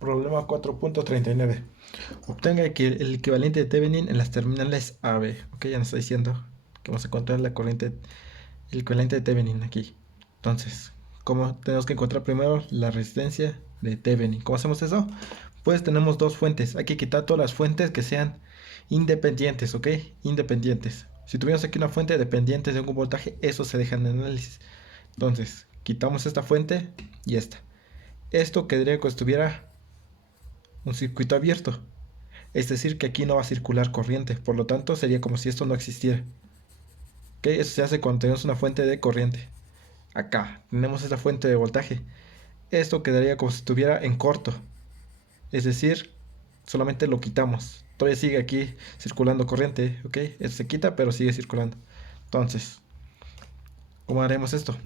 Problema 4.39. Obtenga el equivalente de Thevenin en las terminales AB. Ok, ya nos está diciendo que vamos a encontrar la corriente, el equivalente de Thevenin aquí. Entonces, ¿cómo tenemos que encontrar primero la resistencia de Thevenin? ¿Cómo hacemos eso? Pues tenemos dos fuentes. Hay que quitar todas las fuentes que sean independientes, ¿ok? Independientes. Si tuviéramos aquí una fuente dependiente de un voltaje, eso se deja en el análisis. Entonces, quitamos esta fuente y esta. Esto quedaría que estuviera un circuito abierto. Es decir, que aquí no va a circular corriente. Por lo tanto, sería como si esto no existiera. ¿Ok? Eso se hace cuando tenemos una fuente de corriente. Acá tenemos esta fuente de voltaje. Esto quedaría como si estuviera en corto. Es decir, solamente lo quitamos. Todavía sigue aquí circulando corriente. ¿Ok? Esto se quita, pero sigue circulando. Entonces, ¿cómo haremos esto?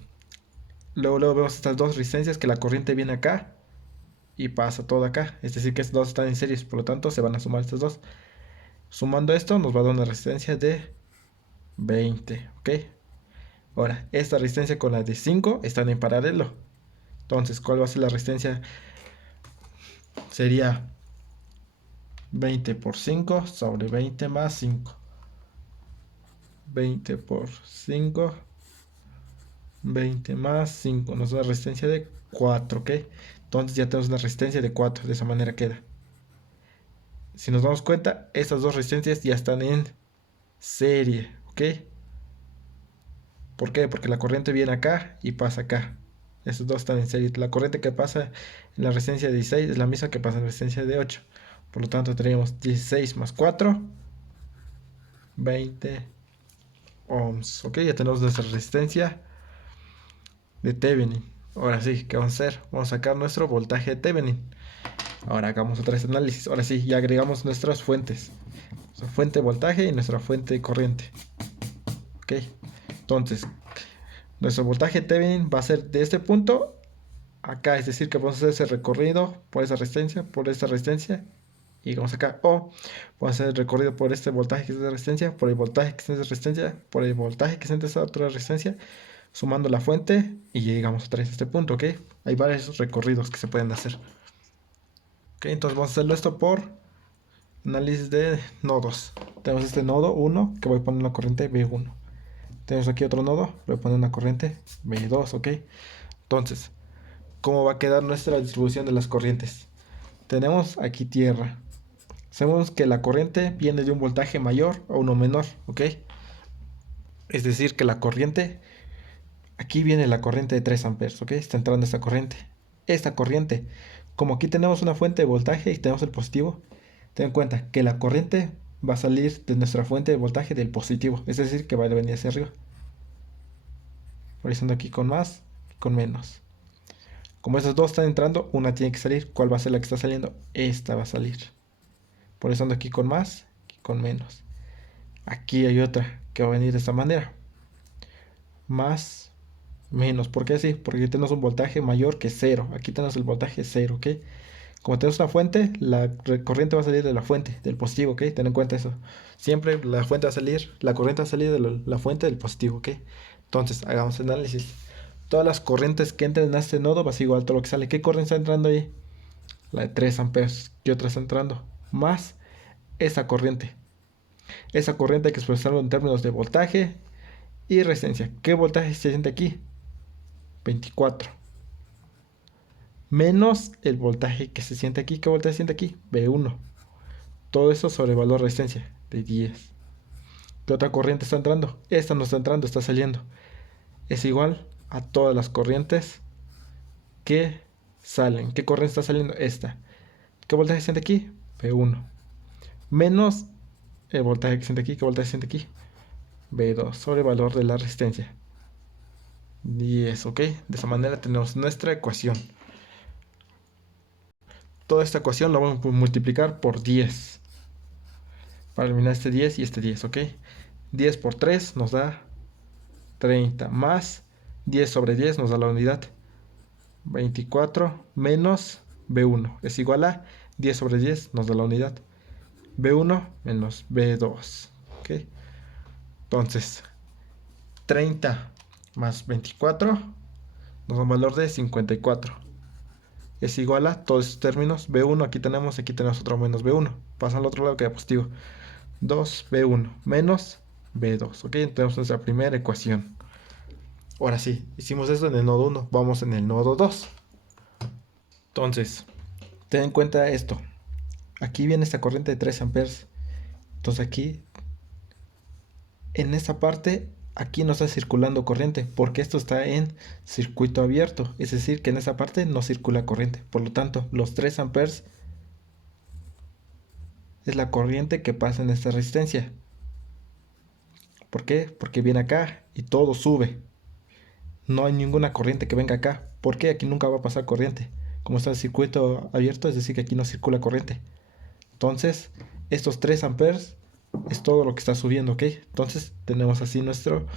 Luego vemos estas dos resistencias que la corriente viene acá y pasa todo acá. Es decir, que estos dos están en series. Por lo tanto, se van a sumar estas dos. Sumando esto nos va a dar una resistencia de 20, ¿ok? Ahora, esta resistencia con la de 5 están en paralelo. Entonces, ¿cuál va a ser la resistencia? Sería 20 por 5 sobre 20 más 5. 20 por 5, 20 más 5. Nos da una resistencia de 4, ¿ok? Entonces ya tenemos una resistencia de 4. De esa manera queda. Si nos damos cuenta, estas dos resistencias ya están en serie, ¿ok? ¿Por qué? Porque la corriente viene acá y pasa acá. Estos dos están en serie. La corriente que pasa en la resistencia de 16 es la misma que pasa en la resistencia de 8. Por lo tanto, tenemos 16 más 4, 20 ohms. Ok, ya tenemos nuestra resistencia de Thevenin. Ahora sí, ¿qué vamos a hacer? Vamos a sacar nuestro voltaje de Thevenin. Ahora hagamos otra vez análisis. Ahora sí, ya agregamos nuestras fuentes. Nuestra fuente de voltaje y nuestra fuente de corriente. Ok, entonces, nuestro voltaje Thevenin va a ser de este punto acá, es decir, que vamos a hacer ese recorrido por esa resistencia, por esta resistencia, y vamos acá, o vamos a hacer el recorrido por este voltaje que es de resistencia, por el voltaje que es de resistencia, por el voltaje que es de esa otra resistencia, sumando la fuente, y llegamos otra vez a este punto, ¿ok? Hay varios recorridos que se pueden hacer. Ok, entonces vamos a hacerlo esto por análisis de nodos. Tenemos este nodo 1, que voy a poner una corriente B1. Tenemos aquí otro nodo, voy a poner una corriente B2, ¿ok? Entonces, ¿cómo va a quedar nuestra distribución de las corrientes? Tenemos aquí tierra. Sabemos que la corriente viene de un voltaje mayor a uno menor, ¿ok? Es decir, que la corriente, aquí viene la corriente de 3 amperes, ¿ok? Está entrando esta corriente. Esta corriente, como aquí tenemos una fuente de voltaje y tenemos el positivo, ten en cuenta que la corriente va a salir de nuestra fuente de voltaje del positivo, es decir, que va a venir hacia arriba. Por eso ando aquí con más y con menos. Como esas dos están entrando, una tiene que salir. ¿Cuál va a ser la que está saliendo? Esta va a salir. Por eso ando aquí con más y con menos. Aquí hay otra que va a venir de esta manera. Más, menos. ¿Por qué así? Porque aquí tenemos un voltaje mayor que cero. Aquí tenemos el voltaje cero, ¿ok? Como tenemos una fuente, la corriente va a salir de la fuente, del positivo, ¿ok? Ten en cuenta eso. Siempre la fuente va a salir, la corriente va a salir de la fuente del positivo, ¿ok? Entonces, hagamos el análisis. Todas las corrientes que entren en este nodo va a ser igual a todo lo que sale. ¿Qué corriente está entrando ahí? La de 3 amperes. ¿Qué otra está entrando? Más esa corriente. Esa corriente hay que expresarlo en términos de voltaje y resistencia. ¿Qué voltaje se siente aquí? 24. Menos el voltaje que se siente aquí. ¿Qué voltaje se siente aquí? B1. Todo eso sobre el valor de resistencia de 10. ¿Qué otra corriente está entrando? Esta no está entrando, está saliendo. Es igual a todas las corrientes que salen. ¿Qué corriente está saliendo? Esta. ¿Qué voltaje se siente aquí? B1. Menos el voltaje que se siente aquí. ¿Qué voltaje se siente aquí? B2 sobre el valor de la resistencia. 10, ¿ok? De esa manera tenemos nuestra ecuación. Toda esta ecuación la vamos a multiplicar por 10. Para eliminar este 10 y este 10, ¿ok? 10 por 3 nos da 30 más 10 sobre 10 nos da la unidad. 24 menos B1 es igual a 10 sobre 10 nos da la unidad. B1 menos B2, ¿ok? Entonces, 30 más 24 nos da un valor de 54. es igual a todos estos términos, B1, aquí tenemos otro menos B1, pasa al otro lado, queda positivo. 2B1 menos B2, ok, tenemos nuestra primera ecuación. Ahora sí, hicimos esto en el nodo 1, vamos en el nodo 2. Entonces, ten en cuenta esto. Aquí viene esta corriente de 3 amperes. Entonces aquí, en esta parte, aquí no está circulando corriente, porque esto está en circuito abierto. Es decir, que en esa parte no circula corriente. Por lo tanto, los 3 amperes es la corriente que pasa en esta resistencia. ¿Por qué? Porque viene acá y todo sube. No hay ninguna corriente que venga acá. ¿Por qué? Aquí nunca va a pasar corriente. Como está el circuito abierto, es decir, que aquí no circula corriente. Entonces, estos 3 amperes es todo lo que está subiendo, ¿ok? Entonces, tenemos así nuestro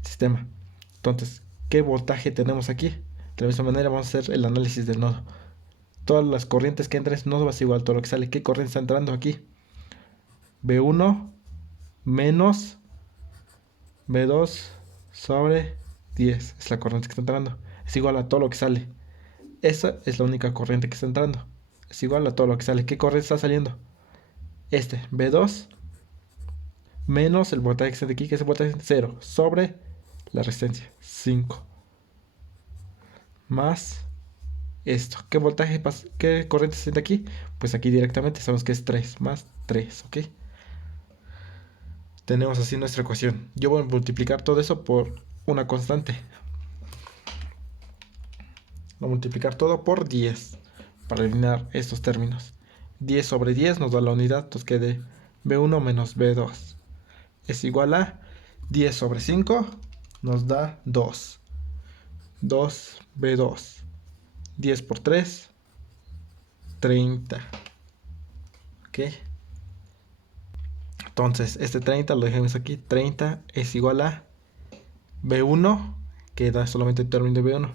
sistema. Entonces, ¿qué voltaje tenemos aquí? De la misma manera vamos a hacer el análisis del nodo. Todas las corrientes que entran no va a ser igual todo lo que sale. ¿Qué corriente está entrando aquí? B1 menos B2 sobre 10. Es la corriente que está entrando. Es igual a todo lo que sale. Esa es la única corriente que está entrando. Es igual a todo lo que sale. ¿Qué corriente está saliendo? B2 menos el voltaje que está aquí, que es el voltaje 0, sobre la resistencia 5. Más esto. ¿Qué voltaje pasa? ¿Qué corriente se siente aquí? Pues aquí directamente sabemos que es 3 más 3, ¿ok? Tenemos así nuestra ecuación. Yo voy a multiplicar todo eso por una constante. Voy a multiplicar todo por 10 para eliminar estos términos. 10 sobre 10 nos da la unidad, entonces quede B1 menos B2 es igual a 10 sobre 5 nos da 2. 2B2. 10 por 3, 30. ¿Ok? Entonces, este 30 lo dejamos aquí. 30 es igual a B1, que da solamente el término de B1.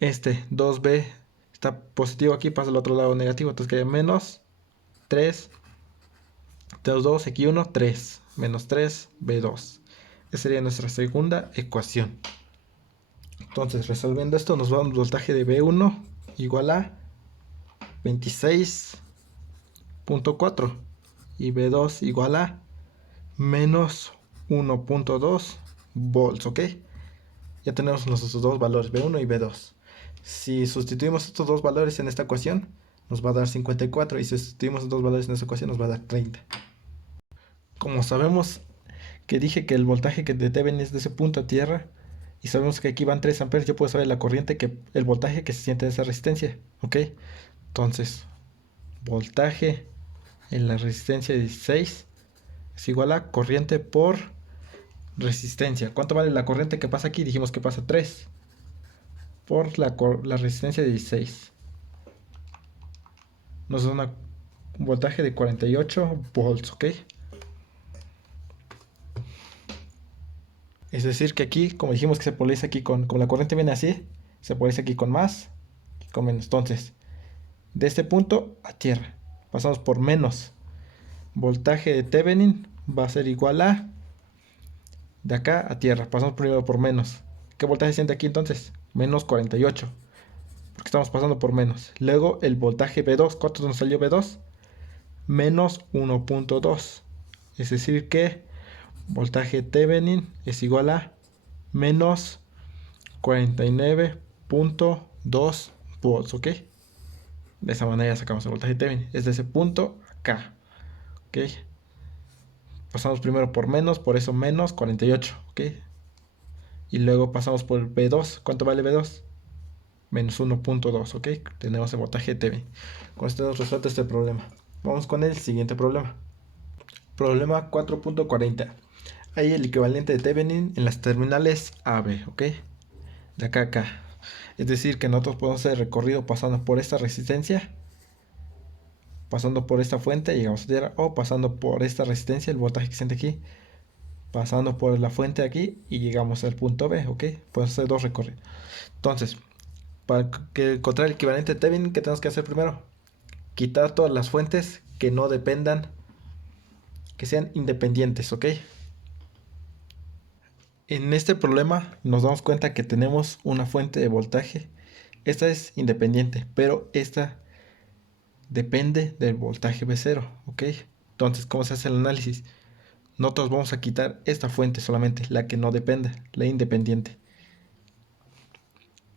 2B está positivo aquí, pasa al otro lado negativo. Entonces queda menos 3. Tenemos 2, aquí 1, 3. Menos 3, B2. Esa sería nuestra segunda ecuación. Entonces, resolviendo esto, nos va a un voltaje de B1 igual a 26.4 y B2 igual a menos 1.2 volts, ¿ok? Ya tenemos nuestros dos valores, B1 y B2. Si sustituimos estos dos valores en esta ecuación, nos va a dar 54, y si sustituimos estos dos valores en esta ecuación, nos va a dar 30. Como sabemos que dije que el voltaje que de Thevenin es de ese punto a tierra, y sabemos que aquí van 3 amperes, yo puedo saber la corriente, el voltaje que se siente en esa resistencia, ¿ok? Entonces, voltaje en la resistencia 16 es igual a corriente por resistencia. ¿Cuánto vale la corriente que pasa aquí? Dijimos que pasa 3 por la resistencia de 16. Nos da un voltaje de 48 volts, ¿ok? Es decir que aquí, como dijimos que se polariza aquí con la corriente viene así, se polariza aquí con más y con menos. Entonces, de este punto a tierra, pasamos por menos. Voltaje de Thevenin va a ser igual a de acá a tierra. Pasamos primero por menos. ¿Qué voltaje siente aquí entonces? Menos 48. Porque estamos pasando por menos. Luego el voltaje B2. ¿Cuánto nos salió B2? Menos 1.2. Es decir que voltaje Thevenin es igual a menos 49.2 volts. ¿Ok? De esa manera sacamos el voltaje Thevenin. Es de ese punto acá. ¿Ok? Pasamos primero por menos, por eso menos 48. ¿Ok? Y luego pasamos por B2. ¿Cuánto vale B2? Menos 1.2, ¿ok? Tenemos el voltaje TV. Con esto hemos resuelto este problema. Vamos con el siguiente problema. Problema 4.40. Hay el equivalente de Thevenin en las terminales AB, ¿ok? De acá a acá. Es decir, que nosotros podemos hacer el recorrido pasando por esta resistencia, pasando por esta fuente, llegamos a tierra, o pasando por esta resistencia, el voltaje que siente aquí, pasando por la fuente aquí y llegamos al punto B, ¿ok? Podemos hacer dos recorridos. Entonces, para encontrar el equivalente de Thevenin, ¿qué tenemos que hacer primero? Quitar todas las fuentes que no dependan, que sean independientes, ¿ok? En este problema nos damos cuenta que tenemos una fuente de voltaje esta es independiente, pero esta depende del voltaje V0, ¿ok? Entonces, ¿cómo se hace el análisis? Nosotros vamos a quitar esta fuente solamente, la que no depende, la independiente.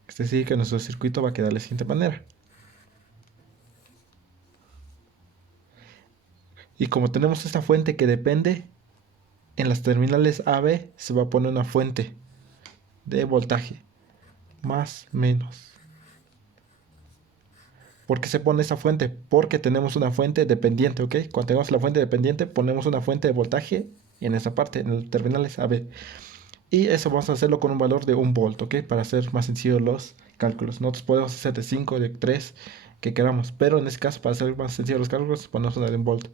Es decir, que nuestro circuito va a quedar de la siguiente manera. Y como tenemos esta fuente que depende, en las terminales AB se va a poner una fuente de voltaje, más, menos. ¿Por qué se pone esa fuente? Porque tenemos una fuente dependiente, ¿ok? Cuando tenemos la fuente dependiente, ponemos una fuente de voltaje en esa parte, en el terminales AB. Y eso vamos a hacerlo con un valor de 1 volt, ¿ok? Para hacer más sencillos los cálculos. Nosotros podemos hacer de 5, de 3, que queramos. Pero en este caso, para hacer más sencillos los cálculos, ponemos una de 1 volt.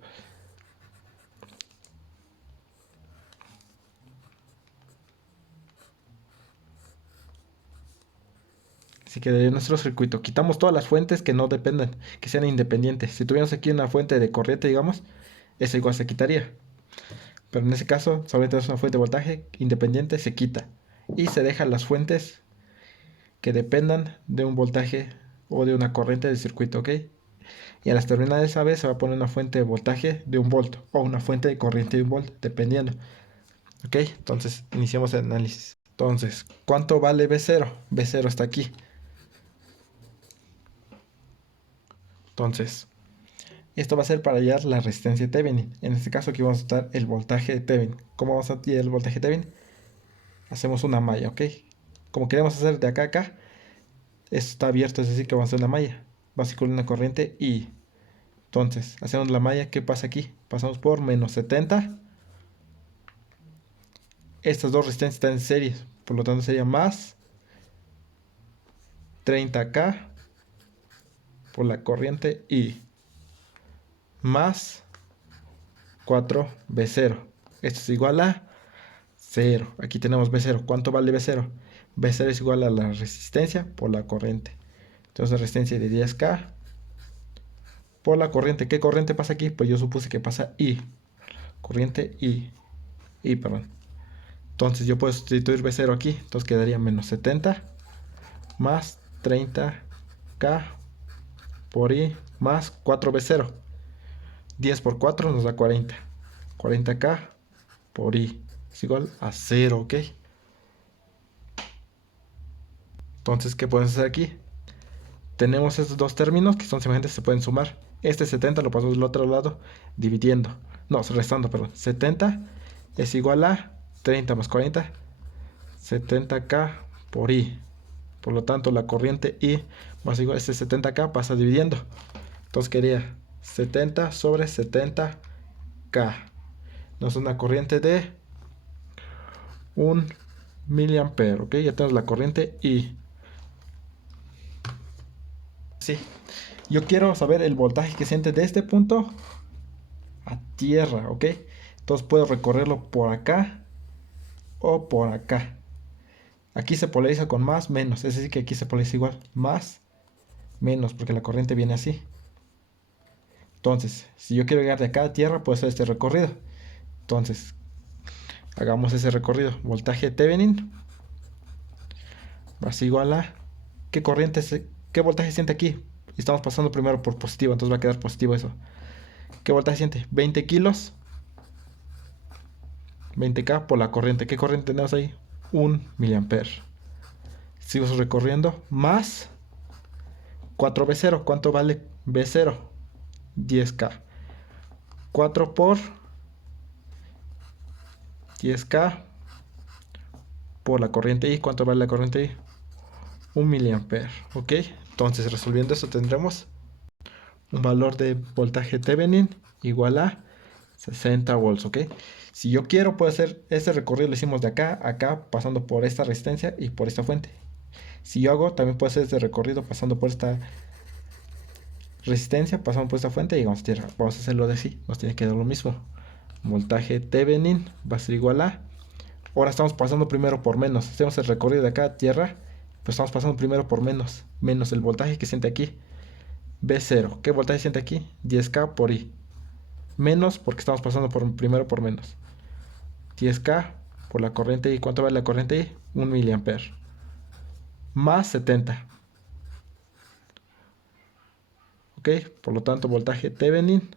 Así que de nuestro circuito quitamos todas las fuentes que no dependan, que sean independientes. Si tuviéramos aquí una fuente de corriente, digamos, esa igual se quitaría. Pero en ese caso, solamente es una fuente de voltaje independiente, se quita. Y se dejan las fuentes que dependan de un voltaje o de una corriente del circuito, ¿ok? Y en las terminales AB se va a poner una fuente de voltaje de 1 volt o una fuente de corriente de 1 volt, dependiendo. ¿Ok? Entonces, iniciamos el análisis. Entonces, ¿cuánto vale V0? V0 está aquí. Entonces, esto va a ser para hallar la resistencia de Thevenin. En este caso aquí vamos a estar el voltaje de Thevenin. ¿Cómo vamos a hallar el voltaje de Thevenin? Hacemos una malla, ¿ok? Como queremos hacer de acá a acá, esto está abierto, es decir que vamos a hacer una malla. Va a circular una corriente I. Entonces, hacemos la malla, ¿qué pasa aquí? Pasamos por menos 70. Estas dos resistencias están en serie, por lo tanto sería más 30K por la corriente I más 4V0. Esto es igual a 0. Aquí tenemos V0. ¿Cuánto vale V0? V0 es igual a la resistencia por la corriente. Entonces la resistencia de 10K por la corriente. ¿Qué corriente pasa aquí? Pues yo supuse que pasa I. Corriente I. I, perdón. Entonces yo puedo sustituir V0 aquí. Entonces quedaría menos 70 más 30K por I más 4V0. 10 por 4 nos da 40. 40K por I es igual a 0, ¿ok? Entonces, ¿qué podemos hacer aquí? Tenemos estos dos términos que son semejantes, se pueden sumar. Este 70 lo pasamos del otro lado dividiendo. No, restando, perdón. 70 es igual a 30 más 40. 70K por I. Por lo tanto, la corriente I más igual a este 70K pasa dividiendo. Entonces quería 70 sobre 70K. Nos da una corriente de 1 miliampere, ¿ok? Ya tenemos la corriente I. Sí. Yo quiero saber el voltaje que siente de este punto a tierra, ¿ok? Entonces puedo recorrerlo por acá o por acá. Aquí se polariza con más, menos. Es decir, que aquí se polariza igual. Más, menos, porque la corriente viene así. Entonces, si yo quiero llegar de acá a tierra, puedo hacer este recorrido. Entonces, hagamos ese recorrido. Voltaje Thevenin va a ser igual a... ¿Qué corriente, qué voltaje siente aquí? Estamos pasando primero por positivo, entonces va a quedar positivo eso. ¿Qué voltaje siente? 20 kilos. 20K por la corriente. ¿Qué corriente tenemos ahí? 1 miliampere. Sigo recorriendo. Más 4V0. ¿Cuánto vale V0? 10K. 4 por 10K por la corriente I. ¿Cuánto vale la corriente I? 1 miliampere. ¿Ok? Entonces, resolviendo eso, tendremos un valor de voltaje Thevenin igual a 60 volts, ¿ok? Si yo quiero, puedo hacer este recorrido, lo hicimos de acá a acá, pasando por esta resistencia y por esta fuente. Si yo hago, también puedo hacer este recorrido pasando por esta resistencia, pasando por esta fuente y llegamos a tierra. Vamos a hacerlo de así, nos tiene que dar lo mismo. Voltaje Thevenin va a ser igual a... Ahora estamos pasando primero por menos. Hacemos el recorrido de acá a tierra, pues estamos pasando primero por menos. Menos el voltaje que siente aquí. V0. ¿Qué voltaje siente aquí? 10K por I. Menos porque estamos pasando primero por menos. 10K por la corriente I. ¿Cuánto vale la corriente I? 1 miliampere. Más 70. ¿ok? Por lo tanto, voltaje Thevenin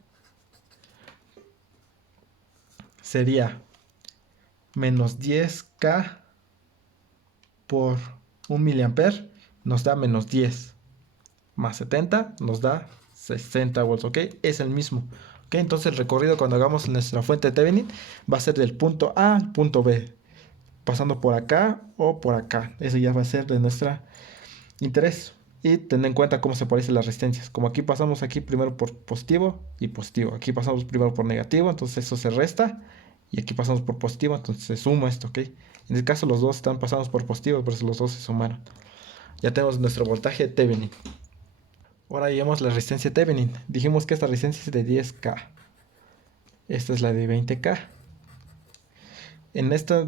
sería menos 10K por 1 miliamper, nos da menos 10, más 70 nos da 60 volts, ¿ok? Es el mismo, ¿ok? Entonces el recorrido cuando hagamos nuestra fuente de Thevenin va a ser del punto A al punto B, pasando por acá o por acá. Eso ya va a ser de nuestra interés. Y ten en cuenta cómo se parecen las resistencias. Como aquí pasamos aquí primero por positivo y positivo. Aquí pasamos primero por negativo, entonces eso se resta. Y aquí pasamos por positivo, entonces se suma esto, ¿ok? En este caso los dos están pasados por positivo, por eso los dos se sumaron. Ya tenemos nuestro voltaje Thevenin. Ahora llevamos la resistencia Thevenin. Dijimos que esta resistencia es de 10K. Esta es la de 20K. En esta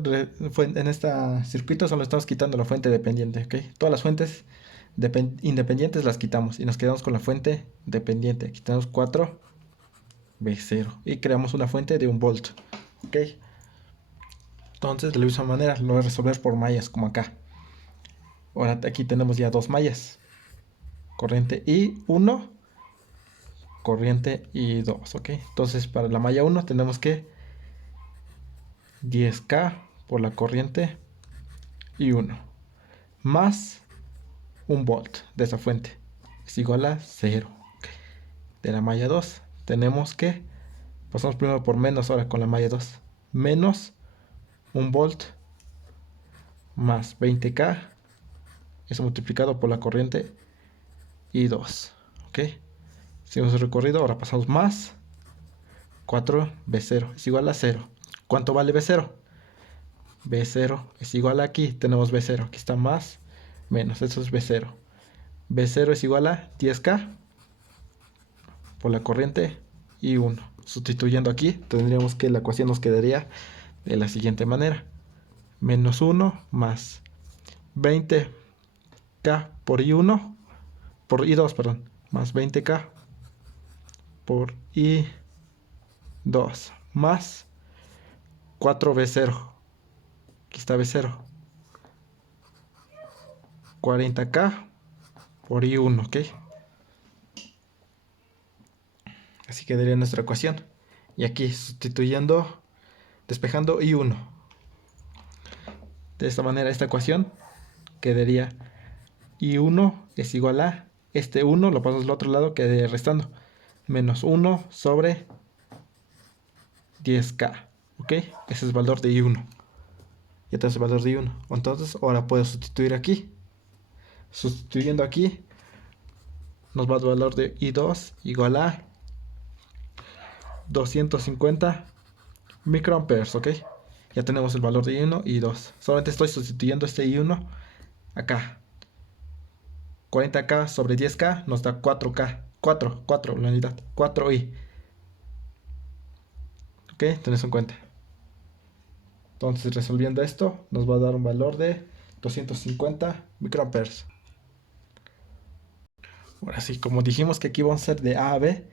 circuito solo estamos quitando la fuente dependiente, ¿ok? Todas las fuentes independientes las quitamos y nos quedamos con la fuente dependiente. Quitamos 4V0 y creamos una fuente de 1 volt, ¿ok? Entonces de la misma manera lo voy a resolver por mallas como acá. Ahora aquí tenemos ya dos mallas. Corriente I1, corriente I2, ¿ok? Entonces para la malla 1 tenemos que 10K por la corriente I1 más 1 volt de esa fuente es igual a 0. De la malla 2 tenemos que, pasamos primero por menos ahora con la malla 2, menos 1 volt más 20K, eso multiplicado por la corriente I2, ¿ok? Seguimos el recorrido, ahora pasamos más 4V0 es igual a 0. ¿Cuánto vale V0? V0 es igual a aquí, tenemos V0, aquí está más, menos, eso es V0. V0 es igual a 10K por la corriente I1. Sustituyendo aquí, tendríamos que la ecuación nos quedaría de la siguiente manera. Menos 1 más 20K por I1, por I2, perdón, más 20K por I2 más 4V0. Aquí está V0. 40K por I1, ¿ok? Así quedaría nuestra ecuación. Y aquí sustituyendo, despejando I1. De esta manera esta ecuación quedaría I1 es igual a, este 1 lo pasamos al otro lado, quedaría restando. Menos 1 sobre 10K. ¿Ok? Ese es el valor de I1. Ya tenemos el valor de I1. Entonces ahora puedo sustituir aquí. Sustituyendo aquí nos va a dar el valor de I2 igual a 250 microamperes, ¿ok? Ya tenemos el valor de I1 y I2. Solamente estoy sustituyendo este I1 acá. 40K sobre 10K nos da 4K. 4 la unidad. 4I. ¿Ok? Tenés en cuenta. Entonces resolviendo esto nos va a dar un valor de 250 microamperes. Ahora sí, como dijimos que aquí vamos a ser de A a B,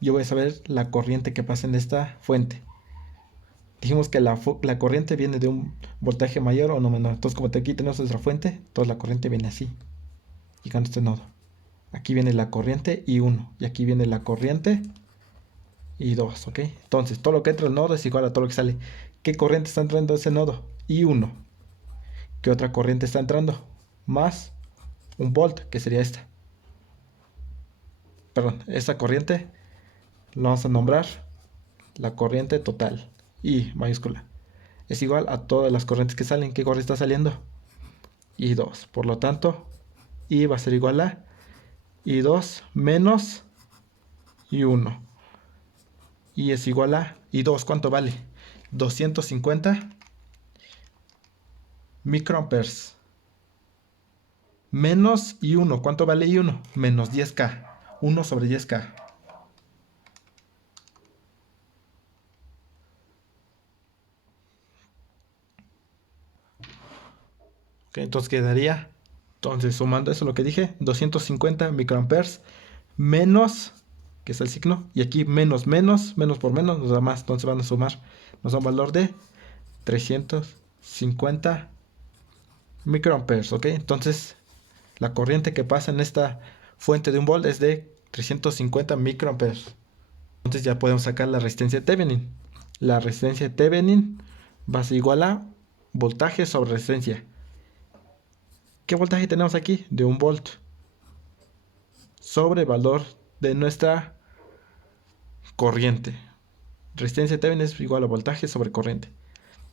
yo voy a saber la corriente que pasa en esta fuente. Dijimos que la corriente viene de un voltaje mayor o no menor. Entonces como aquí tenemos nuestra fuente, entonces la corriente viene así, llegando a este nodo. Aquí viene la corriente I1 y aquí viene la corriente I2, ¿ok? Entonces todo lo que entra al nodo es igual a todo lo que sale. ¿Qué corriente está entrando a ese nodo? I1. ¿Qué otra corriente está entrando? Más 1 volt, que sería esta. Perdón, esta corriente lo vamos a nombrar la corriente total. I mayúscula. Es igual a todas las corrientes que salen. ¿Qué corriente está saliendo? I2. Por lo tanto, I va a ser igual a I2 menos I1. I es igual a I2. ¿Cuánto vale? 250 microamperes. Menos I1. ¿Cuánto vale I1? Menos 10K. 1 sobre 10K. Ok, entonces quedaría, entonces sumando eso lo que dije, 250 microamperes menos, que es el signo, y aquí menos por menos nos da más, entonces van a sumar, nos da un valor de 350 microamperes, ¿ok? Entonces la corriente que pasa en esta fuente de 1 volt es de 350 microamperes. Entonces ya podemos sacar la resistencia de Thevenin. La resistencia de Thevenin va a ser igual a voltaje sobre resistencia. ¿Qué voltaje tenemos aquí? De 1 volt. Sobre valor de nuestra corriente. Resistencia de Thevenin es igual a voltaje sobre corriente.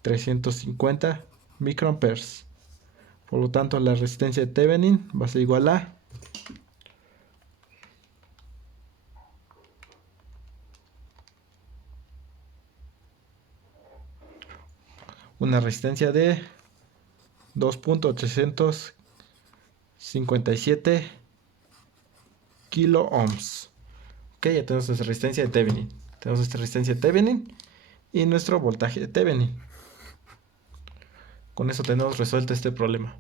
350 microamperes. Por lo tanto, la resistencia de Thevenin va a ser igual a una resistencia de 2.857 kilo ohms. Ok, ya tenemos nuestra resistencia de Thevenin. Tenemos nuestra resistencia de Thevenin y nuestro voltaje de Thevenin. Con eso tenemos resuelto este problema.